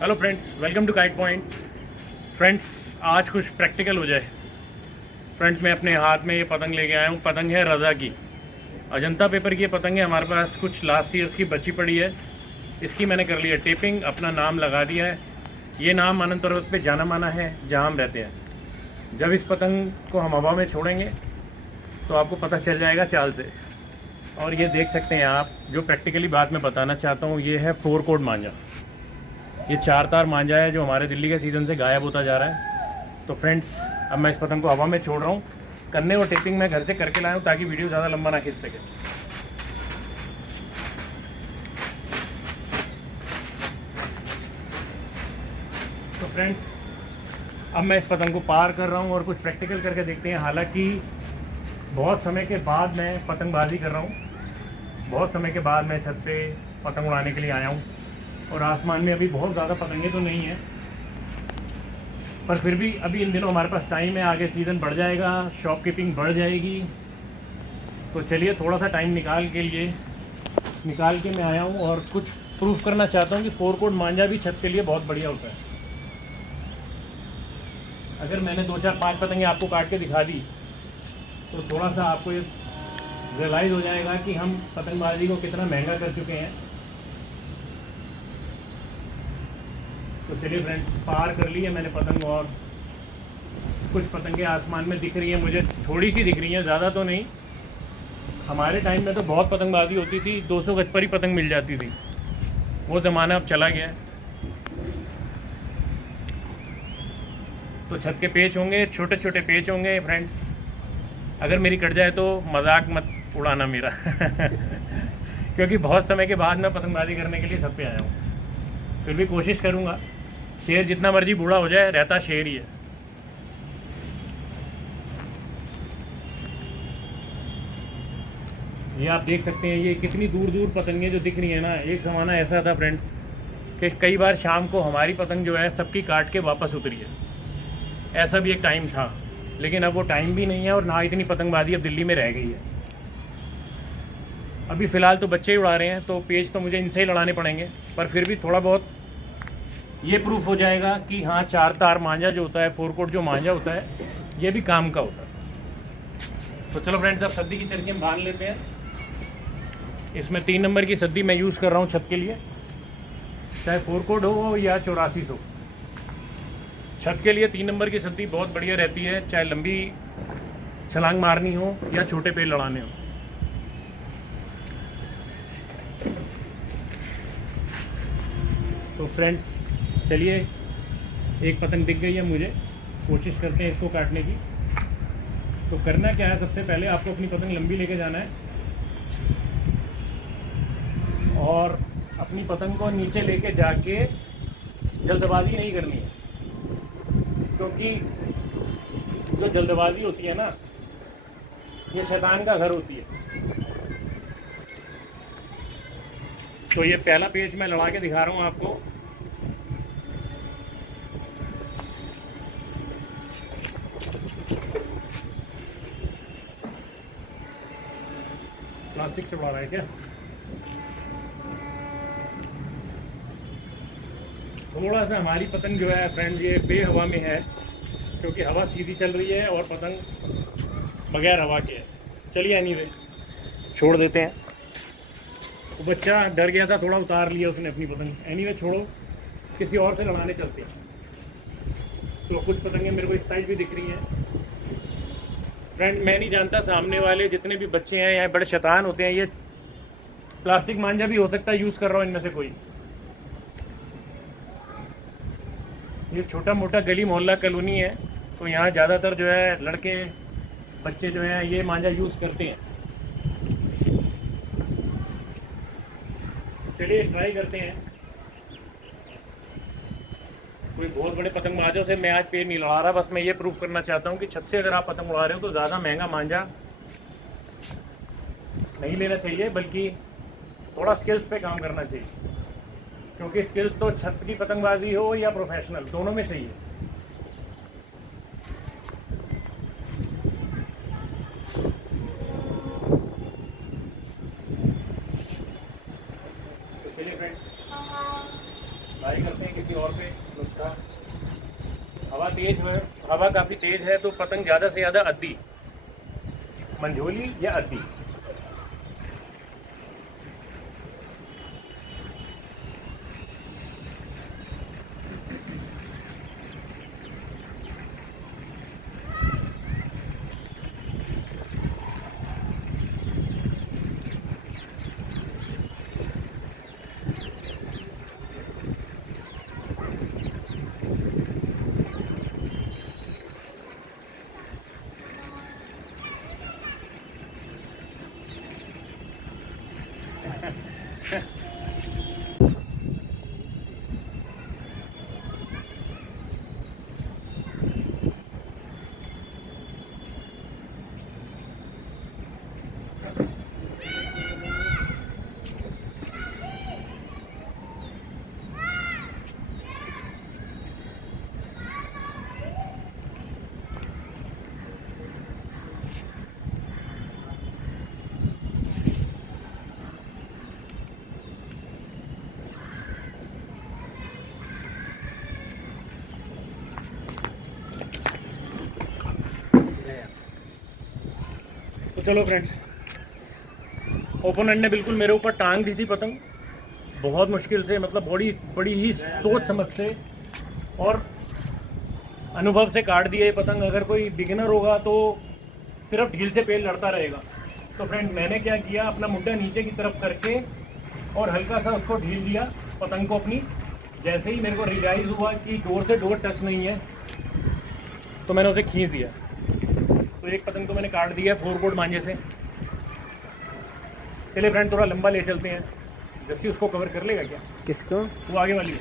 Hello friends, welcome to kite point. Friends, आज कुछ practical हो जाए। फ्रेंड्स, मैं अपने हाथ में ये पतंग लेके आया हूँ। पतंग है रज़ा की, अजंता पेपर की ये पतंग है। हमारे पास कुछ लास्ट ईयर्स की बची पड़ी है। इसकी मैंने कर ली है टेपिंग, अपना नाम लगा दिया है। ये नाम अनंत पर्वत पे जाना माना है जहाँ हम रहते हैं। जब इस पतंग को हम हवा में छोड़ेंगे तो आपको पता चल जाएगा चाल से। और ये देख सकते हैं आप, जो प्रैक्टिकली बात मैं बताना चाहता हूँ, ये है 4 कोड मांझा। ये 4 तार मांझा है जो हमारे दिल्ली के सीज़न से गायब होता जा रहा है। तो फ्रेंड्स, अब मैं इस पतंग को हवा में छोड़ रहा हूँ। करने और टेपिंग मैं घर से करके लाया हूँ ताकि वीडियो ज़्यादा लंबा ना खींच सके। तो फ्रेंड्स, अब मैं इस पतंग को पार कर रहा हूँ और कुछ प्रैक्टिकल करके देखते हैं। हालांकि बहुत समय के बाद मैं पतंगबाजी कर रहा हूँ। बहुत समय के बाद मैं छत पे पतंग उड़ाने के लिए आया हूँ। और आसमान में अभी बहुत ज़्यादा पतंगे तो नहीं हैं, पर फिर भी अभी इन दिनों हमारे पास टाइम है। आगे सीज़न बढ़ जाएगा, शॉपकीपिंग बढ़ जाएगी। तो चलिए, थोड़ा सा टाइम निकाल के मैं आया हूँ और कुछ प्रूफ करना चाहता हूँ कि 4 कोड मांझा भी छत के लिए बहुत बढ़िया होता है। अगर मैंने 2 4 5 पतंगे आपको काट के दिखा दी तो थोड़ा सा आपको ये रियलाइज़ हो जाएगा कि हम पतंगबाजी को कितना महंगा कर चुके हैं। तो चलिए फ्रेंड्स, पार कर ली है मैंने पतंग। और कुछ पतंगे आसमान में दिख रही हैं मुझे, थोड़ी सी दिख रही हैं, ज़्यादा तो नहीं। हमारे टाइम में तो बहुत पतंगबाजी होती थी, 200 गज पर ही पतंग मिल जाती थी। वो ज़माना अब चला गया है। तो छत के पेच होंगे, छोटे छोटे पेच होंगे फ्रेंड्स। अगर मेरी कट जाए तो मजाक मत उड़ाना मेरा क्योंकि बहुत समय के बाद मैं पतंगबाजी करने के लिए छत पे आया हूँ। फिर भी कोशिश करूँगा। शेर जितना मर्जी बूढ़ा हो जाए, रहता शेर ही है। ये आप देख सकते हैं, ये कितनी दूर दूर पतंगें जो दिख रही है ना। एक ज़माना ऐसा था फ्रेंड्स कि कई बार शाम को हमारी पतंग जो है सबकी काट के वापस उतरी है। ऐसा भी एक टाइम था, लेकिन अब वो टाइम भी नहीं है और ना इतनी पतंगबाजी अब दिल्ली में रह गई है। अभी फ़िलहाल तो बच्चे ही उड़ा रहे हैं, तो पेज तो मुझे इनसे ही लड़ाने पड़ेंगे। पर फिर भी थोड़ा बहुत ये प्रूफ हो जाएगा कि हाँ, 4 तार मांझा जो होता है, 4 कोड जो मांझा होता है, ये भी काम का होता है। तो चलो फ्रेंड्स, अब सद्दी की चरखी हम बांध लेते हैं। इसमें 3 नंबर की सद्दी मैं यूज़ कर रहा हूँ छत के लिए, चाहे 4 कोड हो या 84 हो। छत के लिए 3 नंबर की सद्दी बहुत बढ़िया रहती है, चाहे लंबी छलांग मारनी हो या छोटे पेड़ लड़ाने हो। तो फ्रेंड्स चलिए, एक पतंग दिख गई है मुझे, कोशिश करते हैं इसको काटने की। तो करना क्या है, सबसे पहले आपको अपनी पतंग लंबी लेके जाना है और अपनी पतंग को नीचे लेके जाके जल्दबाजी नहीं करनी है, क्योंकि जो जल्दबाजी होती है ना, ये शैतान का घर होती है। तो ये पहला पेज मैं लड़ा के दिखा रहा हूँ आपको। प्लास्टिक से उड़ा रहा है क्या? थोड़ा सा हमारी पतंग जो है फ्रेंड, ये बेहवा में है, क्योंकि हवा सीधी चल रही है और पतंग बगैर हवा के है। चलिए एनीवे, छोड़ देते हैं। वो बच्चा डर गया था, थोड़ा उतार लिया उसने अपनी पतंग। एनीवे छोड़ो, किसी और से लड़ाने चलते हैं। तो कुछ पतंगें मेरे को इस साइड भी दिख रही हैं। फ्रेंड, मैं नहीं जानता सामने वाले जितने भी बच्चे हैं यहाँ बड़े शैतान होते हैं। ये प्लास्टिक मांझा भी हो सकता है यूज़ कर रहा हूँ इनमें से कोई। ये छोटा मोटा गली मोहल्ला कॉलोनी है, तो यहाँ ज़्यादातर जो है लड़के बच्चे जो हैं ये मांझा यूज़ करते हैं। चलिए ट्राई करते हैं। कोई बहुत बड़े पतंगबाजों से मैं आज पेड़ नहीं लड़ा रहा, बस मैं ये प्रूफ करना चाहता हूँ कि छत से अगर आप पतंग उड़ा रहे हो तो ज़्यादा महंगा मांझा नहीं लेना चाहिए, बल्कि थोड़ा स्किल्स पे काम करना चाहिए। क्योंकि स्किल्स तो छत की पतंगबाजी हो या प्रोफेशनल, दोनों में चाहिए। तो चलिए फ्रेंड्स, ट्राई करते हैं। हैं किसी और पे नुस्खा। हवा तेज है, हवा काफ़ी तेज है तो पतंग ज़्यादा से ज़्यादा अद्दी, मंझोली या अद्दी। तो चलो फ्रेंड्स, ओपोनेंट ने बिल्कुल मेरे ऊपर टांग दी थी पतंग, बहुत मुश्किल से, मतलब बड़ी बड़ी ही सोच समझ से और अनुभव से काट दिया ये पतंग। अगर कोई बिगिनर होगा तो सिर्फ ढील से पेल लड़ता रहेगा। तो फ्रेंड मैंने क्या किया, अपना मुड्ढा नीचे की तरफ करके और हल्का सा उसको ढील दिया पतंग को अपनी। जैसे ही मेरे को रियलाइज़ हुआ कि डोर से डोर टच नहीं है तो मैंने उसे खींच दिया। तो एक पतंग तो मैंने काट दिया 4 कोड मांझे से। चलिए फ्रेंड थोड़ा लंबा ले चलते हैं, जैसे उसको कवर कर लेगा क्या? किसको? वो आगे वाली है।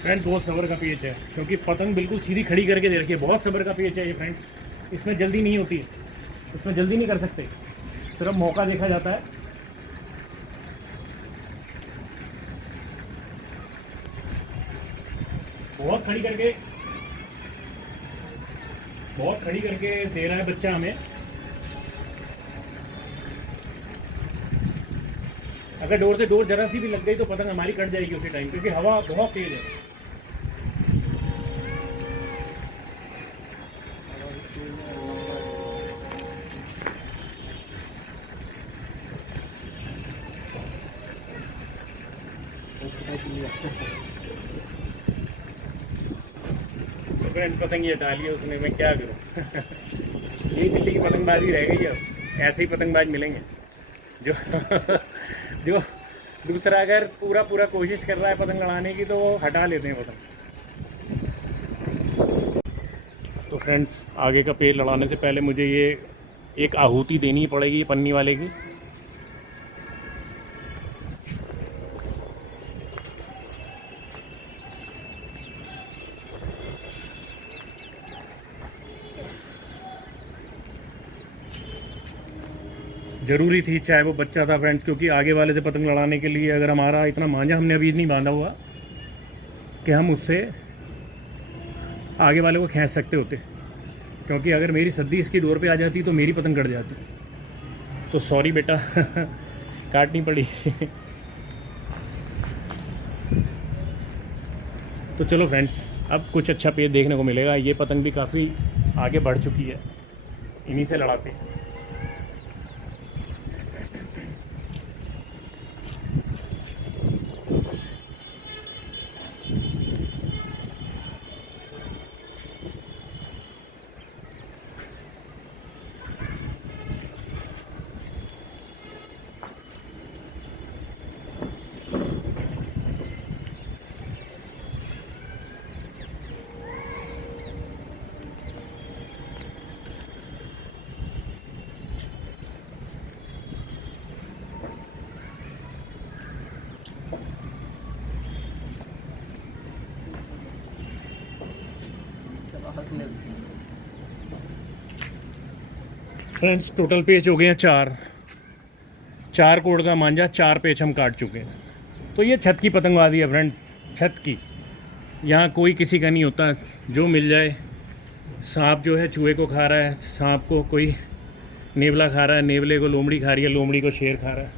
फ्रेंड बहुत सब्र का पेच है, क्योंकि पतंग बिल्कुल सीधी खड़ी करके दे रखी है। बहुत सब्र का पेच है ये फ्रेंड, इसमें जल्दी नहीं होती, इसमें जल्दी नहीं कर सकते, सिर्फ मौका देखा जाता है। बहुत खड़ी करके दे रहा है बच्चा हमें। अगर डोर से डोर जरा सी भी लग गई तो पतंग हमारी कट जाएगी उसी टाइम, क्योंकि हवा बहुत तेज है। तो फ्रेंड पतंग ये हटा लिया उसने, मैं क्या करूं। यही दिल्ली की पतंगबाजी रह गई। अब ऐसे ही पतंगबाज मिलेंगे जो जो दूसरा अगर पूरा कोशिश कर रहा है पतंग लड़ाने की तो वो हटा लेते हैं पतंग। तो फ्रेंड्स आगे का पेड़ लड़ाने से पहले मुझे ये एक आहुति देनी पड़ेगी पन्नी वाले की। ज़रूरी थी, चाहे वो बच्चा था फ्रेंड्स, क्योंकि आगे वाले से पतंग लड़ाने के लिए अगर हमारा इतना मांझा हमने अभी नहीं बांधा हुआ कि हम उससे आगे वाले को खींच सकते होते, क्योंकि अगर मेरी सद्दी इसकी डोर पे आ जाती तो मेरी पतंग कट जाती। तो सॉरी बेटा काटनी पड़ी। तो चलो फ्रेंड्स, अब कुछ अच्छा पेज देखने को मिलेगा। ये पतंग भी काफ़ी आगे बढ़ चुकी है, इन्हीं से लड़ाते हैं। फ्रेंड्स टोटल पेच हो गए हैं 4 कोड का मांझा, 4 पेच हम काट चुके हैं। तो ये छत की पतंगबाजी है फ्रेंड्स, छत की। यहाँ कोई किसी का नहीं होता, जो मिल जाए सांप जो है चूहे को खा रहा है, सांप को कोई नेवला खा रहा है, नेवले को लोमड़ी खा रही है, लोमड़ी को शेर खा रहा है।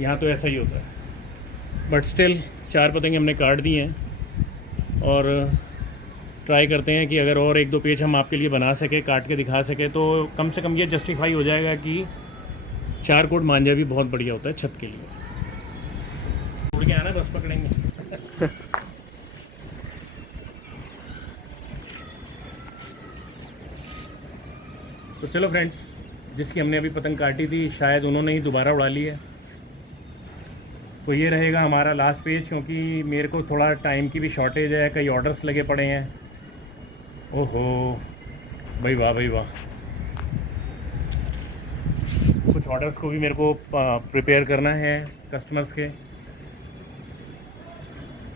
यहाँ तो ऐसा ही होता है। बट स्टिल 4 पतंगे हमने काट दी हैं और ट्राई करते हैं कि अगर और 1-2 पेज हम आपके लिए बना सके, काट के दिखा सके, तो कम से कम ये जस्टिफाई हो जाएगा कि 4 कोट मांझा भी बहुत बढ़िया होता है छत के लिए। उड़ के आना, बस पकड़ेंगे। तो चलो फ्रेंड्स, जिसकी हमने अभी पतंग काटी थी शायद उन्होंने ही दोबारा उड़ा ली है। तो ये रहेगा हमारा लास्ट पेज, क्योंकि मेरे को थोड़ा टाइम की भी शॉर्टेज है, कई ऑर्डर्स लगे पड़े हैं। ओहो भाई वाह, भाई वाह। कुछ ऑर्डर्स को भी मेरे को प्रिपेयर करना है कस्टमर्स के।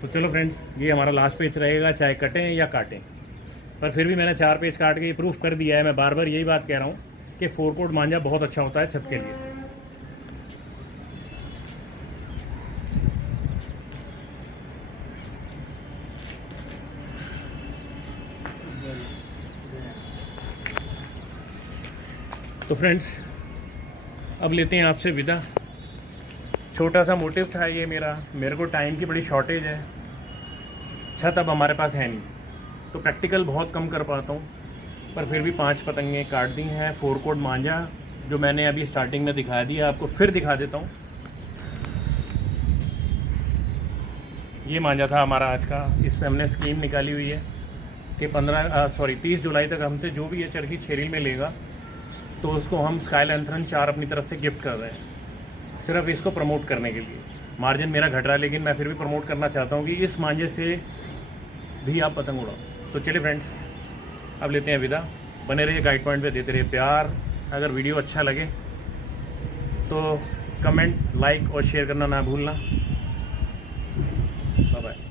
तो चलो फ्रेंड्स, ये हमारा लास्ट पेज रहेगा, चाहे कटें या काटें। पर फिर भी मैंने 4 पेज काट के ये प्रूफ कर दिया है। मैं बार बार यही बात कह रहा हूँ कि 4 कोट मांझा बहुत अच्छा होता है छत के लिए। तो फ्रेंड्स, अब लेते हैं आपसे विदा। छोटा सा मोटिव था ये मेरे को टाइम की बड़ी शॉर्टेज है, छत अब हमारे पास है नहीं, तो प्रैक्टिकल बहुत कम कर पाता हूँ। पर फिर भी 5 पतंगे काट दी हैं। 4 कोट मांझा जो मैंने अभी स्टार्टिंग में दिखा दिया, आपको फिर दिखा देता हूँ। ये मांझा था हमारा आज का। इसमें हमने स्कीम निकाली हुई है कि 30 जुलाई तक हमसे जो भी ये चरखी छेरील में लेगा तो उसको हम स्काई लैंथरन 4 अपनी तरफ से गिफ्ट कर रहे हैं, सिर्फ इसको प्रमोट करने के लिए। मार्जिन मेरा घट रहा है, लेकिन मैं फिर भी प्रमोट करना चाहता हूँ कि इस मांझे से भी आप पतंग उड़ाओ। तो चलिए फ्रेंड्स, अब लेते हैं विदा। बने रहिए गाइड पॉइंट पे, देते रहिए प्यार। अगर वीडियो अच्छा लगे तो कमेंट, लाइक और शेयर करना ना भूलना। Bye bye.